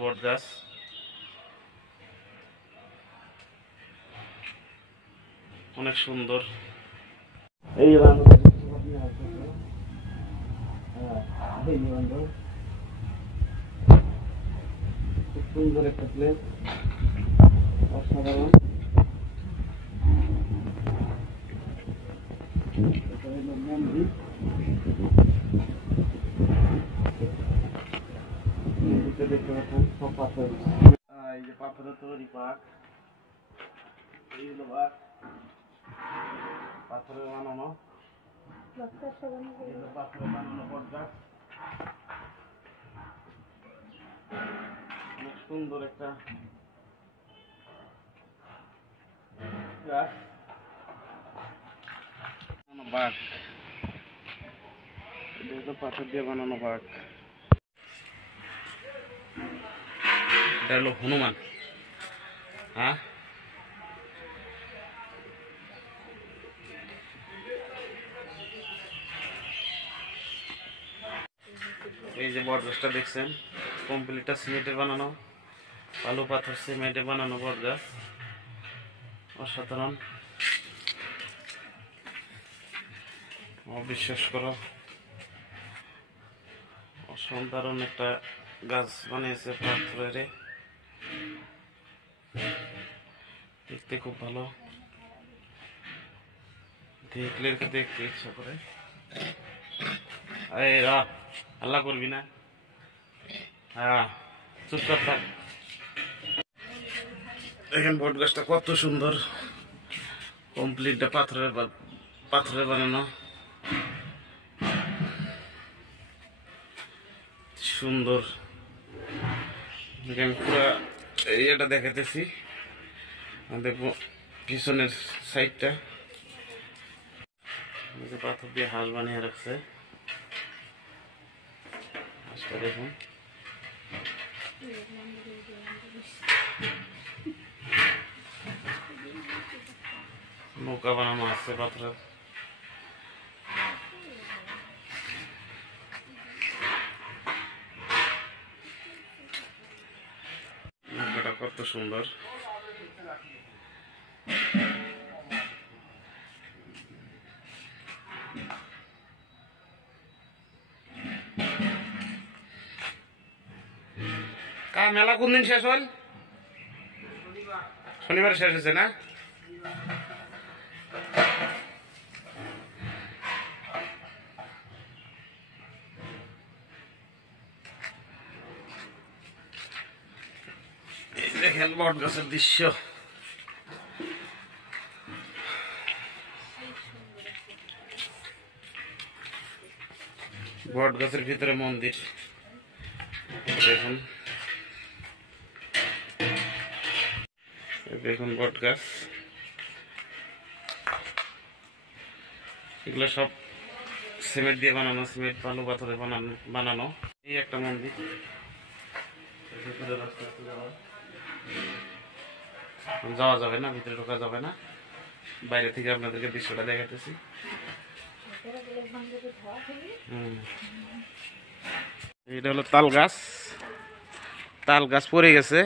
বট গাছ অনেক সুন্দর। এই খুব সুন্দর একটা প্লেস, অসাধারণ। মন্দির, দেখতে পাচ্ছেন সব পাথর, এই যে পাথরের তৈরি পাক, এইগুলো পাক পাথরের বানানো, পাথরের বানানো বট গাছ। অনেক সুন্দর একটা গাছ। বাঘ, এটা পাথর দিয়ে বানানো বাঘ। এটা হলো হনুমান। হ্যাঁ, এই যে বট গাছটা দেখছেন, কমপ্লিটটা সিমেন্টে বানানো, বালু পাথর সিমেন্টে বানানো বট গাছ, অসাধারণ। অবিশ্বাস করো, অসাধারণ একটা গাছ বানিয়েছে পাথরের, দেখতে খুব ভালো, দেখলে দেখতে ইচ্ছা করে। আল্লাহ করবি না, হ্যাঁ চুপচাপ থাক। দেখেন বট গাছটা কত সুন্দর, কমপ্লিটটা পাথরের বানানো, সুন্দর। দেখেন পুরো এটা দেখাতেছি, দেখবো পিছনের সাইডটা পাথর দিয়ে হাঁস বানিয়ে রাখছে। হাঁসটা দেখুন, নৌকা বানানো আছে পাথরের। নৌকাটা কত সুন্দর। মেলা কোন দিন শেষ হল? শনিবার শেষ হয়েছে না? দেখেন বট গাছের দৃশ্য, বট গাছের ভিতরে মন্দির। দেখুন, দেখুন বট গাছ, এগুলো সব সিমেন্ট দিয়ে বানানো, সিমেন্ট বালু পাথরে বানানো। এই একটা মন্দির, যাওয়া যাবে না, ভিতরে ঢোকা যাবে না, বাইরে থেকে আপনাদেরকে দৃশ্যটা দেখাতেছি। এটা হলো তাল গাছ, তাল গাছ পড়ে গেছে,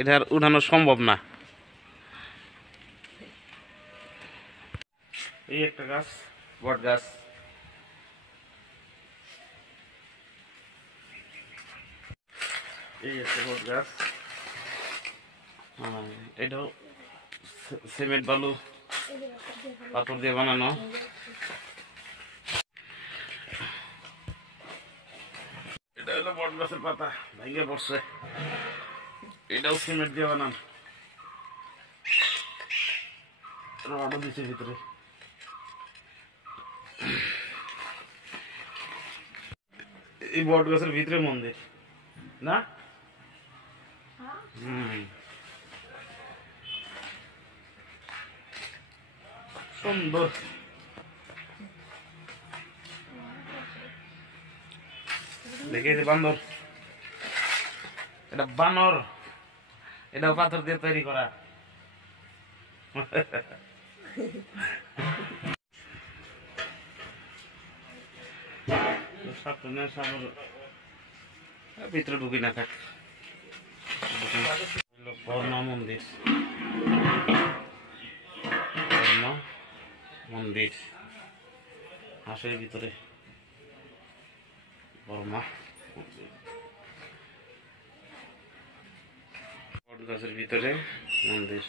এটার উঠানো সম্ভব না। এই একটা গাছ, বট গাছ। এই একটা বট গাছ, এটাও সিমেন্ট বালু পাথর দিয়ে বানানো। এটা হলো বট গাছের পাতা, ভেঙে পড়ছে, এটাও সিমেন্ট দিয়ে বানানো, রডও দিচ্ছে ভিতরে। এই বট গাছের ভিতরে মন্দির না? সুন্দর। দেখে বান্দর, এটা বানর, এটাও পাথর দিয়ে তৈরি করা। ভিতরে ঢুকি না থাক। বর্মা মন্দির, বর্মা মন্দির হাঁসের ভিতরে বর্মা বট গাছের ভিতরে মন্দির।